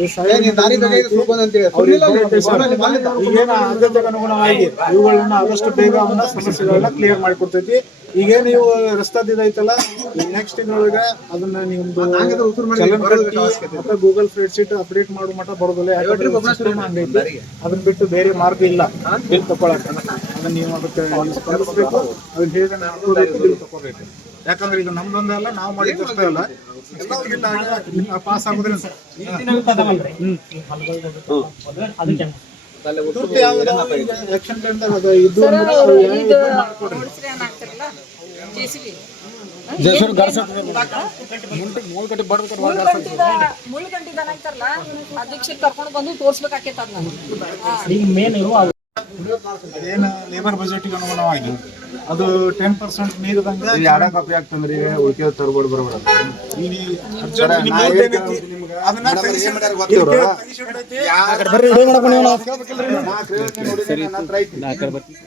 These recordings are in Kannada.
ಈಗೇನ ಆದ್ಯತೆಗೆ ಅನುಗುಣವಾಗಿ ಇವುಗಳನ್ನ ಆದಷ್ಟು ಬೇಗ ಅವನ್ನ ಸಮಸ್ಯೆಗಳನ್ನ ಕ್ಲಿಯರ್ ಮಾಡಿಕೊಡ್ತೈತಿ. ಈಗೇನು ನೀವು ರಸ್ತಾದಿದೈತಲ್ಲ ನೆಕ್ಸ್ಟ್ ತಿಂಗಳೊಳಗೆ ಅದನ್ನ ನಿಮ್ದು ಚಲನ್ ಕಟ್ಟಿ ಮತ್ತೆ ಗೂಗಲ್ ಸ್ಪ್ರೆಡ್ ಅಪ್ಡೇಟ್ ಮಾಡೋ ಮಟ್ಟ ಬರೋದಿಲ್ಲ. ಯಾಕಂದ್ರೆ ಹಂಗೈತಿ, ಅದನ್ನ ಬಿಟ್ಟು ಬೇರೆ ಮಾರ್ಗ ಇಲ್ಲ ಬಿಲ್ ತಗೊಳಕ. ಅದನ್ನ ನೀವು ಅದಕ್ಕೆ ಸ್ಪಂದಿಸ್ಬೇಕು, ಅದನ್ನ ಹೇಳಿದ ಬಿಲ್ ತಗೋಬೇಕು. ಯಾಕಂದ್ರೆ ಇದು ನಮ್ದೊಂದಲ್ಲ, ನಾವು ಮಾಡಿದ್ದು ಅಷ್ಟೇ ಅಲ್ಲ, ಎಲ್ಲ ಪಾಸ್ ಆಗೋದ್ರಿಂದ ಆಕ್ಷನ್ ಪ್ಲಾನ್ದಾಗ ಇದು ಅಧ್ಯಕ್ಷರು ಕರ್ಕೊಂಡು ಬಂದು ತೋರ್ಸ್ಬೇಕಾಕೇತ. ಅದೇನು ಲೇಬರ್ ಬಜೆಟ್ಗೆ ಅನುಗುಣವಾಗಿ ಅದು 10% ನೀರಿದಂಗೆ ಎರಡ ಕಾಪಿ ಆಗ್ತಂದ್ರಿ, ಉಳಿಕೆ ತರ್ಬೋದು ಬರೋಬರ.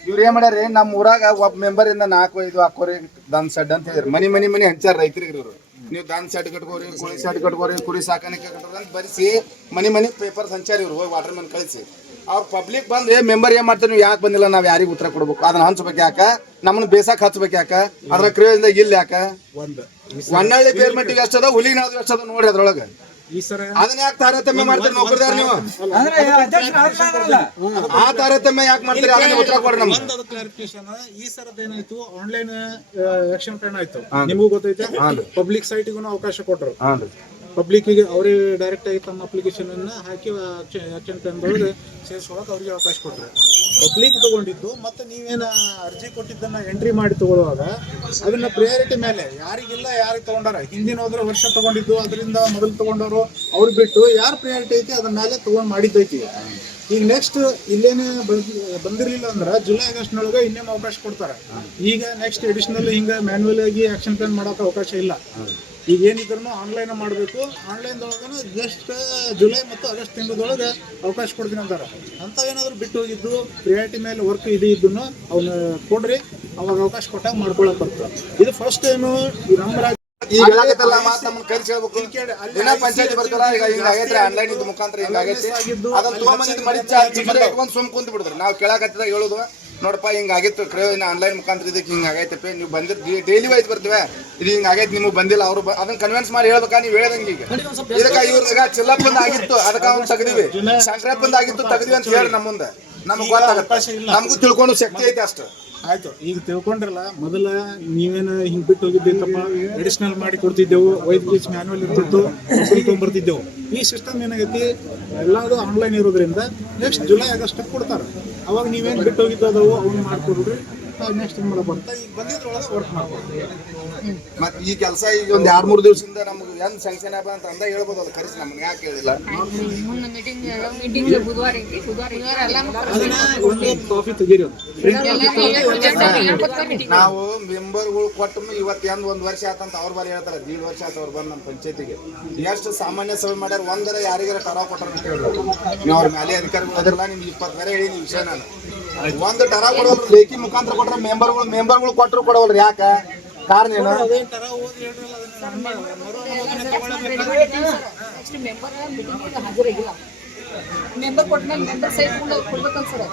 ಇವ್ರ ಏನ್ ಮಾಡ್ಯಾರ, ನಮ್ ಊರಾಗ ಒಬ್ಬ ಮೆಂಬರ್ ಇಂದ 4-5 ಹಾಕೋರಿ ದನ್ ಸೆಡ್ ಅಂತ ಹೇಳಿದ್ರು. ಮನಿ ಹಂಚಾರ ರೈತರಿಗೆ. ಇವ್ರು ನೀವು ದನ್ ಸೆಡ್ ಕಟ್ಕೋರಿ, ಕುಳಿ ಸೆಡ್ ಕಟ್ಕೋರಿ, ಕುರಿ ಸಾಕಾಣಿಕೆ ಕಟ್ಕೋರಿ ಅಂತ ಬರಿಸಿ ಮನಿ ಪೇಪರ್ ಹಂಚಾರ. ಇವ್ರು ಹೋಗಿ ವಾಟರ್ ಮ್ಯಾನ್ ಕಳಿಸಿ ಅವ್ರ ಪಬ್ಲಿಕ್ ಬಂದ್ ಮೆಂಬರ್ ಏನ್ ಮಾಡ್ತಾರೆ, ನೀವು ಯಾಕೆ ಬಂದಿಲ್ಲ, ನಾವ್ ಯಾರಿಗೆ ಉತ್ತರ ಕೊಡ್ಬೇಕು, ಅದನ್ನ ಹಂಚ್ಬೇಕು ಯಾಕ, ನಮ್ಮನ್ನ ಬೇಸಾಕ್ ಹಚ್ಬೇಕು ಯಾಕ, ಅದ್ರ ಕ್ರಿಯೆಯಿಂದ ಇಲ್ಲ ಯಾಕ. ಒನ್ನಳ್ಳಿ ಪೇರ್ಮೆಂಟಿಗೆ ಎಷ್ಟದ, ಹುಲಿನಾದ್ರು ಎಷ್ಟದ ನೋಡ್ರಿ ಅದ್ರೊಳಗ. ಅದನ್ನ ಯಾಕೆ ತಾರತಮ್ಯ ಮಾಡ್ತೀರಿ ನೌಕರದಾರ ನೀವು? ಆ ತಾರತಮ್ಯ ಯಾಕೆ ಮಾಡ್ತೀರಿ, ಅದನ್ನ ಉತ್ತರ ಕೊಡ್ರಿ ನಮ್ಗೆ. ಕ್ಲಾರಿಫಿಕೇಶನ್ ಈ ಸರದ ಏನಾಯ್ತು, ಆನ್ಲೈನ್ ಆಕ್ಷನ್ ಪ್ಲಾನ್ ಆಯ್ತು, ನಿಮಗೂ ಗೊತ್ತೈತೆ. ಪಬ್ಲಿಕ್ ಸೈಟಿಗೂ ಅವಕಾಶ ಕೊಟ್ಟರು. ಪಬ್ಲಿಕ್ಕಿಗೆ ಅವರೇ ಡೈರೆಕ್ಟ್ ಆಗಿ ತಮ್ಮ ಅಪ್ಲಿಕೇಶನ್ ಅನ್ನ ಹಾಕಿ ಆಕ್ಷನ್ ಪ್ಲಾನ್ ಒಳಗೆ ಸೇರಿಸ್ಕೊಳಕ್ಕೆ ಅವ್ರಿಗೆ ಅವಕಾಶ ಕೊಟ್ಟರು. ಪಬ್ಲಿಕ್ ತಗೊಂಡಿದ್ದು ಮತ್ತೆ ನೀವೇನು ಅರ್ಜಿ ಕೊಟ್ಟಿದ್ದನ್ನ ಎಂಟ್ರಿ ಮಾಡಿ ತಗೊಳ್ಳುವಾಗ ಅದನ್ನ ಪ್ರಿಯಾರಿಟಿ ಮೇಲೆ ಯಾರಿಗಿಲ್ಲ, ಯಾರಿಗೆ ತಗೊಂಡಾರ, ಹಿಂದಿನ ಹೋದ್ರೆ ವರ್ಷ ತಗೊಂಡಿದ್ದು, ಅದರಿಂದ ಮೊದಲು ತಗೊಂಡವರು ಅವ್ರು ಬಿಟ್ಟು ಯಾರು ಪ್ರಿಯಾರಿಟಿ ಐತಿ ಅದನ್ನ ಮೇಲೆ ತಗೊಂಡ್ ಮಾಡಿದ್ದೈತಿ. ಈಗ ನೆಕ್ಸ್ಟ್ ಇಲ್ಲೇನೆ ಬಂದಿರ್ಲಿಲ್ಲ ಅಂದ್ರೆ ಜುಲೈ ಆಗಸ್ಟ್ನೊಳಗೆ ಇನ್ನೇನು ಅವಕಾಶ ಕೊಡ್ತಾರೆ. ಈಗ ನೆಕ್ಸ್ಟ್ ಎಡಿಷನಲ್ ಹಿಂಗೆ ಮ್ಯಾನ್ಯುವಲ್ ಆಗಿ ಆಕ್ಷನ್ ಪ್ಲಾನ್ ಮಾಡೋಕೆ ಅವಕಾಶ ಇಲ್ಲ. ಈಗ ಏನಿದ್ರು ಆನ್ಲೈನ್ ಮಾಡಬೇಕು. ಆನ್ಲೈನ್ದೊಳಗನು ಜಸ್ಟ್ ಜುಲೈ ಮತ್ತು ಆಗಸ್ಟ್ ತಿಂಗಳದೊಳಗೆ ಅವಕಾಶ ಕೊಡ್ತೀನಿ ಅಂತಾರೆ. ಅಂಥವೇನಾದ್ರು ಬಿಟ್ಟು ಹೋಗಿದ್ದು ಪ್ರಿಯಾರಿಟಿ ಮೇಲೆ ವರ್ಕ್ ಇದ್ದನ್ನು ಅವನ್ನ ಕೊಡ್ರಿ, ಅವಾಗ ಅವಕಾಶ ಕೊಟ್ಟಾಗ ಮಾಡ್ಕೊಳಕ್ ಬರ್ತದೆ. ಇದು ಫಸ್ಟ್ ಟೈಮು ನಮ್ಮ ರಾಜ್ಯ. ಈಗ ಹೇಳಕತ್ತಲ್ಲ ಮಾತು ನಮ್ಮನ್ನ ಕರೆಸಿ ಹೇಳ್ಬೇಕು. ದಿನ ಪಂಚಾಯತಿ ಬರ್ತಾರ, ಈಗ ಹಿಂಗ ಆಗೈತ್ರಿ ಆನ್ಲೈನ್ ಇದ್ ಮುಖಾಂತರ ಹಿಂಗ ಆಗೈತಿ, ಅದನ್ನ ತಗೊಂಬಂದಿದ್ದು ಮಾಡಿ ಸುಮ್ ಕುಂತ ಬಿಡಿದ್ರಿ. ನಾವು ಕೇಳಕತ್ತಿದಾಗ ಹೇಳುದು, ನೋಡಪ್ಪ ಹಿಂಗ ಆಗಿತ್ತು ಕ್ರೇವ್ ಆನ್ಲೈನ್ ಮುಖಾಂತರ ಇದಕ್ಕೆ ಹಿಂಗ ಆಗೈತಪ್ಪ, ನೀವು ಬಂದಿದ್ದು ಡೈಲಿ ವೈಸ್ ಬರ್ತೀವಿ, ಇದು ಹಿಂಗ ಆಗೈತಿ, ನಿಮ್ಗೆ ಬಂದಿಲ್ಲ. ಅವ್ರು ಅದನ್ನ ಕನ್ವಿನ್ಸ್ ಮಾಡಿ ಹೇಳ್ಬೇಕಾ, ನೀವು ಹೇಳ್ದಂಗೆ. ಈಗ ಇದಕ್ಕ ಇವ್ರಿಗೆ ಚಿಲ್ಲಪ್ಪಂದ ಆಗಿತ್ತು, ಅದಕ್ಕೆ ಅವ್ನು ತೆಗ್ದಿವಿ, ಶಂಕರಪ್ಪಂದ ಆಗಿತ್ತು ತೆಗ್ದಿವಿ ಅಂತ ಹೇಳಿ ನಮ್ಮ ಮುಂದೆ ನಮ್ಗೆ ಗೊತ್ತಾಗತ್ತೆ. ನಮಗೂ ತಿಳ್ಕೊಂಡು ಶಕ್ತಿ ಐತೆ ಅಷ್ಟು. ಆಯ್ತು, ಈಗ ತಿಳ್ಕೊಂಡ್ರಲ್ಲ. ಮೊದಲ ನೀವೇನು ಹಿಂಗೆ ಬಿಟ್ಟು ಹೋಗಿದ್ದೇತಪ್ಪ, ಅಡಿಷನಲ್ ಮಾಡಿ ಕೊಡ್ತಿದ್ದೆವು, ವೈದ್ಯಕೀಯ ಮ್ಯಾನ್ಯುವಲ್ ಇರ್ತಿತ್ತು, ತೊಗೊಂಡ್ಬರ್ತಿದ್ದೆವು. ಈ ಸಿಸ್ಟಮ್ ಏನಾಗೈತಿ, ಎಲ್ಲದು ಆನ್ಲೈನ್ ಇರೋದ್ರಿಂದ ನೆಕ್ಸ್ಟ್ ಜುಲೈ ಆಗಸ್ಟ್ ಕೊಡ್ತಾರೆ. ಅವಾಗ ನೀವೇನು ಬಿಟ್ಟು ಹೋಗಿದ್ದು ಅದಾವು ಅವ್ನು ಮಾಡ್ಕೊಡ್ರಿ, ನೆಕ್ಸ್ಟ್ ತಿಂಗಳ ಬರ್ತಾ ಈಗ ಬಂದಿದ್ರೊಳಗೆ ವರ್ಕ್ ಮಾಡ್ಕೊಡ್ರಿ. ಮತ್ತೆ ಈ ಕೆಲಸ ಈಗ ಒಂದು 2-3 ದಿವಸದಿಂದ ನಮ್ಗೆ ಏನು ಸ್ಯಾಂಕ್ಷನ್ ಆಗ ಅಂತ ಅಂದ ಹೇಳ್ಬೋದು. ಅದು ಕರೆಸಿ ನಮ್ಗೆ ಯಾಕೆ ಹೇಳಿಲ್ಲ? ನಾವು ಮೆಂಬರ್ಗಳು ಕೊಟ್ಟು ಇವತ್ತು ಒಂದು ವರ್ಷ ಆತಂತ ಅವ್ರು ಬಾರಿ ಹೇಳ್ತಾರೆ, 1.5 ವರ್ಷ ಆತ ಅವ್ರು ಬಂದು ನಮ್ಮ ಪಂಚಾಯತಿಗೆ ಎಷ್ಟು ಸಾಮಾನ್ಯ ಸಭೆ ಮಾಡ್ಯಾರ, ಒಂದರ ಯಾರಿಗಾರ ಟರಾವ್ ಕೊಟ್ಟಾರ ಅಂತ ಹೇಳಿದ್ರು. ನೀವು ಅವ್ರ ಮೇಲೆ ಅಧಿಕಾರಿಗಳು ಅದಿರಲ್ಲ, ನಿಮ್ಗೆ 20 ಬೇರೆ ಹೇಳಿ ವಿಷಯ. ನಾನು ಒಂದು ಟರಾವ್ ಕೊಡೋರು ಲೇಖಿ ಮುಖಾಂತರ ಕೊಟ್ರೆ ಮೆಂಬರ್ಗಳು ಕೊಟ್ಟರು ಕೊಡೋಲ್ರಿ. ಯಾಕ ಕಾರಣ ಏನು? ಮೆಂಬರ್ ಕೊಟ್ಮೇಲೆ ಮೆಂಬರ್ ಸೈಟ್ ಕೊಡ್ಬೇಕಂತ ಸರ್.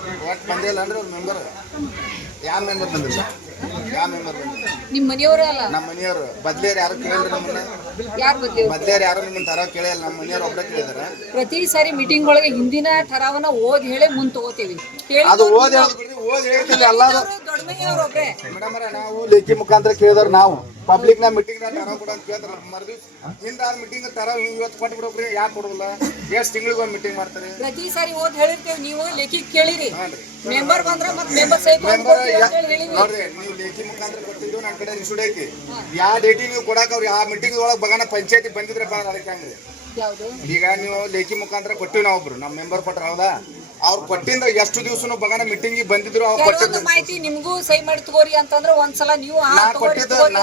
ಬಂದಿಲ್ಲ ಅಂದ್ರೆ ಅವ್ರ ಮೆಂಬರ್ ಯಾವ ಮೆಂಬರ್ ಬಂದಿಲ್ಲ? ಯಾವ ಮೆಂಬರ್ ಬಂದಿಲ್ಲ? ನಿಮ್ಮ ಮನೆಯವರೇ ಅಲ್ಲ? ನಮ್ಮ ಮನೆಯವರು ಬದ್ಲಿಯರು ಯಾರು ಕೇಳಿದ್ರು ನಮ್ಮನ್ನ. ಯಾರು ಬದ್ಲಿಯರು ಯಾರು ನಿಮ್ಮನ್ನ ಠರಾವ್ ಕೇಳಿಲ್ಲ, ನಮ್ಮ ಮನೆಯವ್ರು ಒಬ್ಬರೇ ಕೇಳಿದಾರೆ. ಪ್ರತಿ ಸಾರಿ ಮೀಟಿಂಗ್ ಒಳಗೆ ಹಿಂದಿನ ಠರಾವನ್ನ ಓದ್ ಹೇಳಿ ಮುಂದ್ ತಗೋತೀವಿ. ಅದು ಓದ್ ಹೇಳ್ತಿಲ್ಲ ಅಲ್ಲ ಮೇಡಮ್. ನಾವು ಲೇಖಿ ಮುಖಾಂತರ ಕೇಳಿದಾರ, ನಾವು ಪಬ್ಲಿಕ್ ನ ಮೀಟಿಂಗ್ ನ ಠರಾವ್ ಕೊಡ ಅಂತ ಕೇಳಿದ್ರ ಮರ್ದಿ ಹಿಂದ ಮೀಟಿಂಗ್ ಠರಾವ್ ಇವತ್ತು ಕೊಟ್ಟು ಬಿಡೋಕ್ರಿ. ಯಾಕೆ ಕೊಡೋದಿಲ್ಲ? ಎಷ್ಟು ತಿಂಗಳಿಗೆ ಒಂದು ಮೀಟಿಂಗ್ ಮಾಡ್ತಾರೆ. ಪ್ರತಿ ಸಾರಿ ಓದ್ ಹೇಳಿರ್ತೇವೆ, ನೀವು ಲೇಖಿ ಕೇಳಿರಿ. ಮೆಂಬರ್ ಬಂದ್ರ ಮತ್ತೆ ಮೆಂಬರ್ ಸೈಟ್ ನೋಡ್ರಿ, ನೀವು ಲೇಖಿ ಮುಖಾಂತರ ಕೊಟ್ಟಿದ್ದು ನನ್ನ ಕಡೆ ರಿಸೂಡ್ ಐತಿ. ಯಾವ ಡೇಟಿಗೆ ನೀವು ಕೊಡಾಕ ಅವ್ರು ಯಾವ ಮೀಟಿಂಗ್ ಒಳಗೆ ಬಗಾನ ಪಂಚಾಯತಿ ಬಂದಿದ್ರೆ ಅದಕ್ಕೆ ಹಂಗ್ರಿ. ಈಗ ನೀವು ಲೇಖಿ ಮುಖಾಂತರ ಕೊಟ್ಟಿವಿ, ನಾವೊಬ್ರು ನಮ್ಮ ಮೆಂಬರ್ ಕೊಟ್ರ, ಹೌದಾ? ಅವ್ರು ಕೊಟ್ಟಿಂದ ಎಷ್ಟು ದಿವಸನು ಬಗಾನ ಮೀಟಿಂಗ್ ಬಂದಿದ್ರು. ಅವ್ರು ಕೊಟ್ಟಿದ್ದು ಮಾಹಿತಿ ನಿಮ್ಗೂ ಸಹಿ ಮಾಡಿ ತಗೋರಿ ಅಂತಂದ್ರೆ ಒಂದ್ಸಲ ನೀವು ನಾ ಕೊಟ್ಟಿದ್ದು ನಾ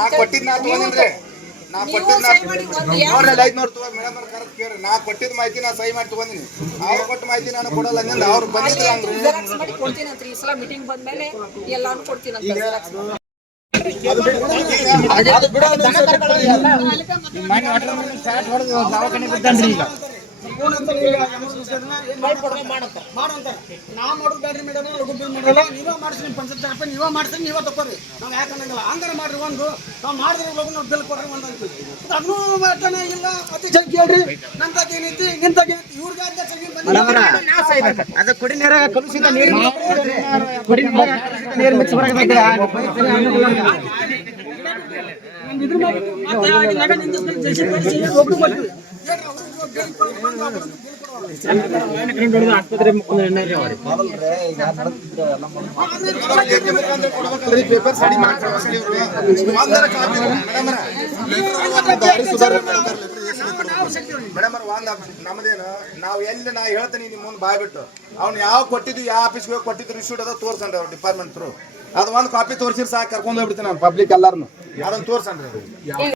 ತಗೊಂಡ್ರಿ. ನಾ ಕೊಟ್ಟಿದ್ದು ನಾ ಕೊಟ್ಟಿದ್ದ ಮಾಹಿತಿ ನಾ ಸಹಿ ಮಾಡಿ ತಗೊಂಡಿನಿ. ಅವ್ರು ಕೊಟ್ಟ ಮಾಹಿತಿ ನಾನು ಕೊಡಲ್ಲ ಅಂದಿಂದ ಅವ್ರು ಬಂದಿದ್ರು ಹಂಗ್ರಿ. ಕೊಡ್ತೀನಂತ್ರಿ ಈ ಸಲ ಮೀಟಿಂಗ್ ಬಂದ್ಮೇಲೆ ಎಲ್ಲಾನು ಕೊಡ್ತೀನಂತ. ದವಾಖಾನೆ ಬಿದ್ದಾನ್ರಿ ಈಗ. ಮಾಡಂತ ನಾವ್ ಮಾಡೋದು ಬ್ಯಾಡ್ರಿ ಮೇಡಮ್ ಲಘು ಬಿಲ್ ಮಾಡಲ್ಲ ನೀವೇ ಮಾಡಿಸಿ ನಿಮ್ಮ ಪಂಚಾಯತ್ ರೂಪಾಯಿ ನೀವೇ ಮಾಡಿಸಿ ನೀವೇ ತಗೋರಿ ನಾವ್ ಯಾಕೆ ಅನ್ನಂಗಿಲ್ಲ ಹಂಗಾರ ಮಾಡ್ರಿ ಒಂದು ನಾವ್ ಮಾಡಿದ್ರೆ ಲಘು ನಾವು ಬಿಲ್ ಕೊಡ್ರಿ ಒಂದು ಅಂತೀವಿ ಅದನ್ನೂ ಮಾಡ್ತಾನೆ ಇಲ್ಲ ಅತಿ ಜನ ಕೇಳ್ರಿ ನಂತಾಗ ಏನೈತಿ ನಿಂತಾಗ ಏನೈತಿ ಇವ್ರಿಗೆ ಅದು ಕುಡಿ ನೀರಾಗ ಕಲುಷಿತ ನೀರು ಕುಡಿ ನೀರು ಮಿಕ್ಸ್ ಬರಾಕತ್ತೈತಿ ಇದ್ರ ಮ್ಯಾಗ ಆಸ್ಪತ್ರೆ ಪೇಪರ್ ಸ್ಟಡಿ ಮೇಡಮ್ ನಮ್ದೇನು ನಾವು ಎಲ್ಲಿ ನಾ ಹೇಳ್ತೀನಿ ನಿಮ್ಮ ಮುಂದೆ ಬಾಯ್ಬಿಟ್ಟು ಅವ್ನು ಯಾವ ಕೊಟ್ಟಿದ್ದು ಯಾವ ಆಫೀಸ್ಗೆ ಹೋಗಿ ಕೊಟ್ಟಿದ್ದು ರಿಸೀಟ್ ಅದ ತೋರ್ಸನ್ರಿ ಅವ್ರು ಡಿಪಾರ್ಟ್ಮೆಂಟ್ ಥ್ರೂ ಅದು ಒಂದು ಕಾಪಿ ತೋರಿಸಿರ್ ಸಾಕು ಕರ್ಕೊಂಡು ಹೋಗ್ಬಿಡ್ತೀನಿ ನಾನು ಪಬ್ಲಿಕ್ ಎಲ್ಲಾರನು ಅದನ್ನ ತೋರ್ಸನ್ರಿ